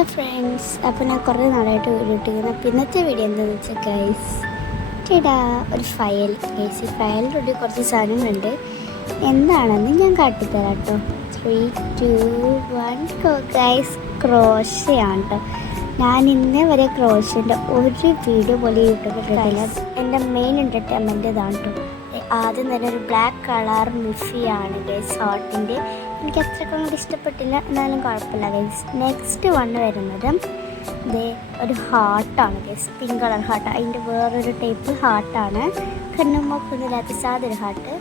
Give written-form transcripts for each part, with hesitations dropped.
Hello friends, അപ്പോൾ ഞാൻ കുറേ നാളായിട്ട് വീഡിയോ ഇട്ടിരിക്കുന്നത്. അപ്പോൾ ഇന്നത്തെ വീഡിയോ എന്താണെന്ന് വെച്ചാൽ ഗൈസ് ഒരു ഫയൽ ഗൈസ്. ഈ ഫയലിലൂടെ കുറച്ച് സാധനങ്ങളുണ്ട്. എന്താണെന്ന് ഞാൻ കാട്ടിത്തരാം കേട്ടോ. 3, 2, 1 ഗൈസ്. ക്രോഷയാണ് കേട്ടോ. ഞാൻ ഇന്നേ വരെ ക്രോഷൻ്റെ ഒരു വീഡിയോ പോലെ യൂട്യൂബിൽ ഇട്ടില്ല. എൻ്റെ മെയിൻ എൻ്റർടൈൻമെൻറ്റ് ഇതാണ് കേട്ടോ. ആദ്യം തന്നെ ഒരു ബ്ലാക്ക് കളർ മിഫിയാണ് ഗൈസ്, ഹാർട്ടിൻ്റെ. എനിക്ക് അത്രയ്ക്ക് അങ്ങോട്ട് ഇഷ്ടപ്പെട്ടില്ല, എന്നാലും കുഴപ്പമില്ല ഗൈസ്. നെക്സ്റ്റ് വരുന്നത് ഒരു ഹാർട്ടാണ് ഗൈസ്, പിങ്ക് കളർ ഹാർട്ട്. അതിൻ്റെ വേറൊരു ടൈപ്പ് ഹാർട്ടാണ്, കണ്ണുമൊക്കൊന്നുമില്ലാത്ത സാധൊരു ഹാർട്ട്.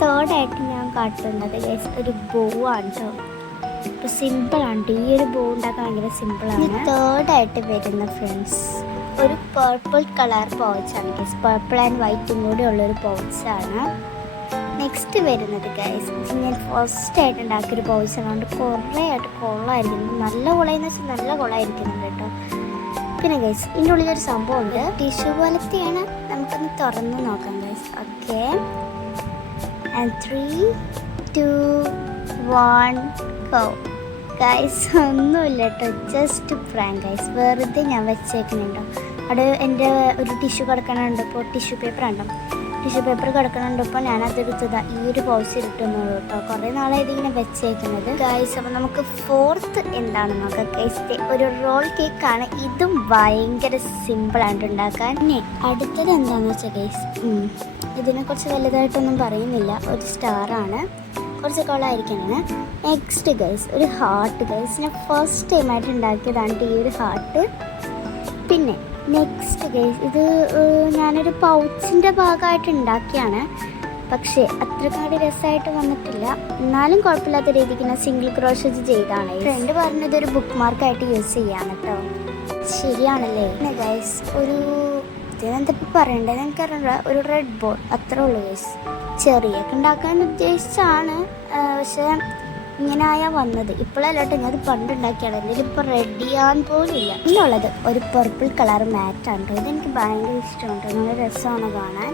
തേർഡായിട്ട് ഞാൻ കാട്ടുന്നത് ഗൈസ് ഒരു ബോ ആണ് കേട്ടോ. ഇപ്പോൾ സിമ്പിളാണ് ഈ ഒരു ബോ ഉണ്ടാക്കാൻ ഭയങ്കര സിമ്പിളാണ്. തേർഡായിട്ട് വരുന്ന ഫ്രണ്ട്സ് ഒരു പർപ്പിൾ കളർ പൗച്ചാണ് ഗൈസ്. പർപ്പിൾ ആൻഡ് വൈറ്റും കൂടി ഉള്ളൊരു പൗച്ചാണ്. നെക്സ്റ്റ് വരുന്നത് ഗൈസ് ഞാൻ ഫസ്റ്റായിട്ട് ഉണ്ടാക്കിയൊരു പൗച്ചാണ്. അതുകൊണ്ട് കുറേ ആയിട്ട് കൊള്ളായിരിക്കുന്നു. നല്ല കൊള്ളയെന്ന് വെച്ചാൽ നല്ല കൊള്ളായിരിക്കുന്നുണ്ട് കേട്ടോ. പിന്നെ ഗൈസ് ഇതിൻ്റെ ഉള്ളിലൊരു സംഭവമുണ്ട്, ടിഷ്യൂ പോലത്തെയാണ്. നമുക്കൊന്ന് തുറന്ന് നോക്കാം guys. Okay, and 3, 2, 1 go. Guys ഒന്നുമില്ല കേട്ടോ, ജസ്റ്റ് പ്രാങ്ക് ഗൈസ്. വെറുതെ ഞാൻ വെച്ചേക്കുന്നുണ്ടോ. അവിടെ എൻ്റെ ഒരു ടിഷ്യൂ കിടക്കണുണ്ട്. ഇപ്പോൾ ടിഷ്യൂ പേപ്പർ ഉണ്ടോ, ടിഷ്യൂ പേപ്പർ കിടക്കണുണ്ട്. ഇപ്പോൾ ഞാനതെടുത്തത് ഈ ഒരു പൗച്ച് ഇട്ടുന്നുള്ളൂ കേട്ടോ. കുറേ നാളായത് ഇങ്ങനെ വെച്ചേക്കുന്നത് ഗൈസ്. അപ്പോൾ നമുക്ക് ഫോർത്ത് എന്താണെന്ന് നോക്കാം ഗൈസ്. ഒരു റോൾ കേക്കാണ്. ഇതും ഭയങ്കര സിമ്പിളായിട്ട് ഉണ്ടാക്കാൻ. പിന്നെ അടുത്തത് എന്താണെന്ന് വെച്ചാൽ ഗൈസ്, ഇതിനെക്കുറിച്ച് വലുതായിട്ടൊന്നും പറയുന്നില്ല. ഒരു സ്റ്റാറാണ്, കുറച്ച് കൊള്ളായിരിക്കാനാണ്. നെക്സ്റ്റ് ഗൈസ് ഒരു ഹാർട്ട് ഗൈസ്. ഞാൻ ഫസ്റ്റ് ടൈമായിട്ട് ഉണ്ടാക്കിയതാണ് ഈ ഒരു ഹാർട്ട്. പിന്നെ നെക്സ്റ്റ് ഗൈസ് ഇത് ഞാനൊരു പൗച്ചിൻ്റെ ഭാഗമായിട്ട് ഉണ്ടാക്കിയാണ്. പക്ഷേ അത്രക്കാട് രസമായിട്ട് വന്നിട്ടില്ല, എന്നാലും കുഴപ്പമില്ലാത്ത രീതിക്ക് ഞാൻ സിംഗിൾ ക്രോഷേജ് ചെയ്താണ്. ഫ്രണ്ട് പറഞ്ഞതൊരു ബുക്ക് മാർക്കായിട്ട് യൂസ് ചെയ്യാന്ന് കേട്ടോ. ശരിയാണല്ലേ. പിന്നെ ഗൈസ് ഒരു എന്തിപ്പോൾ പറയണ്ടത് എനിക്കറിയില്ല, ഒരു റെഡ് ബോൾ അത്രേ ഉള്ളൂ ഗൈസ്. ചെറിയൊക്കെ ഉണ്ടാക്കാൻ ഉദ്ദേശിച്ചാണ്, പക്ഷേ ഇങ്ങനെ ആയാ വന്നത്. ഇപ്പോഴല്ലോട്ടെ ഞാൻ അത് പണ്ടുണ്ടാക്കിയാണ്. എന്തെങ്കിലും ഇപ്പോൾ റെഡി ചെയ്യാൻ പോലും ഇല്ല. പിന്നുള്ളത് ഒരു പർപ്പിൾ കളർ മാറ്റാണ് കേട്ടോ. ഇതെനിക്ക് ഭയങ്കര ഇഷ്ടമുണ്ട്, നല്ല രസമാണ് കാണാൻ,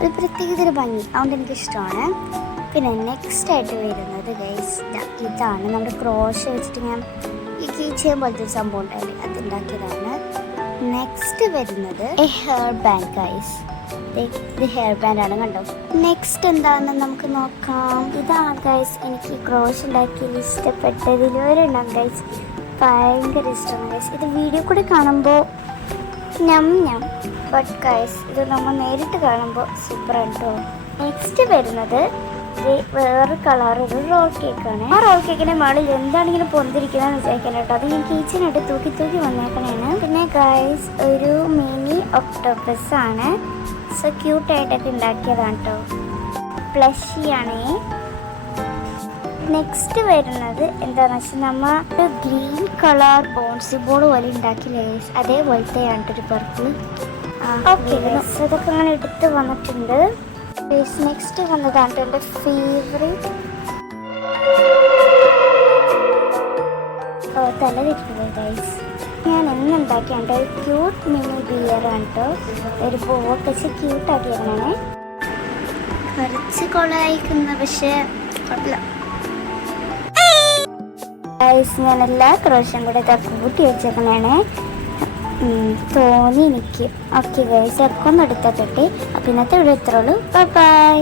ഒരു പ്രത്യേകതര ഭംഗി, അതുകൊണ്ട് എനിക്കിഷ്ടമാണ്. പിന്നെ നെക്സ്റ്റ് ആയിട്ട് വരുന്നത് ഗൈസ് ഇതാണ്. നമ്മുടെ ക്രോഷ വെച്ചിട്ട് ഞാൻ ഈ കീച്ചയും പോലത്തെ ഒരു സംഭവം ഉണ്ടായില്ലേ, അതുണ്ടാക്കിയതാണ്. നെക്സ്റ്റ് വരുന്നത് ഹെയർ ബാൻഡ് ഗൈസ്. ഇത് ഹെയർ ബാൻഡാണ് കണ്ടോ. നെക്സ്റ്റ് എന്താണെന്ന് നമുക്ക് നോക്കാം. ഇതാണ് ഗൈസ് എനിക്ക് ക്രോഷ് ഉണ്ടാക്കിയതിൽ ഇഷ്ടപ്പെട്ടതിൽ ഒരെണ്ണം ഗൈസ്. ഭയങ്കര ഇഷ്ടമാണ് ഗൈസ്. ഇത് വീഡിയോ കൂടെ കാണുമ്പോൾ ഞം ബട്ട് ഗൈസ് ഇത് നമ്മൾ നേരിട്ട് കാണുമ്പോൾ സൂപ്പറാണ് കേട്ടോ. നെക്സ്റ്റ് വരുന്നത് വേറെ കളർ ഒരു റോൾ കേക്കാണ്. ആ റോൾ കേക്കിന്റെ മുകളിൽ എന്താണെങ്കിലും പൊന്തിരിക്കുന്നതെന്ന് വിചാരിക്കാൻ കേട്ടോ. അത് ഞാൻ കിച്ചനായിട്ട് തൂക്കി വന്നേക്കണേണ്. പിന്നെ ഗൈസ് ഒരു മിനി ഒക്ടോപ്പസ് ആണ്. സോ ക്യൂട്ടായിട്ടൊക്കെ ഉണ്ടാക്കിയതാണ് കേട്ടോ. പ്ലഷിയാണേ. നെക്സ്റ്റ് വരുന്നത് എന്താണെന്ന് വെച്ചാൽ നമ്മൾ ഒരു ഗ്രീൻ കളർ ബോൺസി ബോൾ പോലെ ഉണ്ടാക്കിയില്ലേ ഗൈസ്, അതേപോലത്തെയാണ് ഒരു പർപ്പിൾ. ഓക്കെ ഗൈസ് അതൊക്കെ അങ്ങനെ എടുത്ത് വന്നിട്ടുണ്ട്. നെക്സ്റ്റ് വന്നതാണ് എൻ്റെ ഫേവറേറ്റ് തല തിരിക്കുന്നത് ഗൈസ്. ഞാൻ എന്നുണ്ടാക്കിയാണ് ഒരു ക്യൂട്ട് മിനി ബിയറാണ് കേട്ടോ. ഒരു ബോട്ട് വെച്ച് ക്യൂട്ടാക്കിയതാണ്. കുറച്ച് കൊളായിക്കുന്ന, പക്ഷേ കുഴപ്പമില്ല ഗൈസ്. ഞാൻ എല്ലാ ക്രോഷ്യം കൂടെ കൂട്ടി വെച്ചേക്കുന്നതാണ് തോന്നി എനിക്ക്. ഓക്കെ ഗൈസ്, ഇറക്കൊന്നും എടുത്താൽ തൊട്ടേ. അപ്പം ഇന്നത്തെ ഇവിടെ ഇത്രയുള്ളൂ. ബൈ.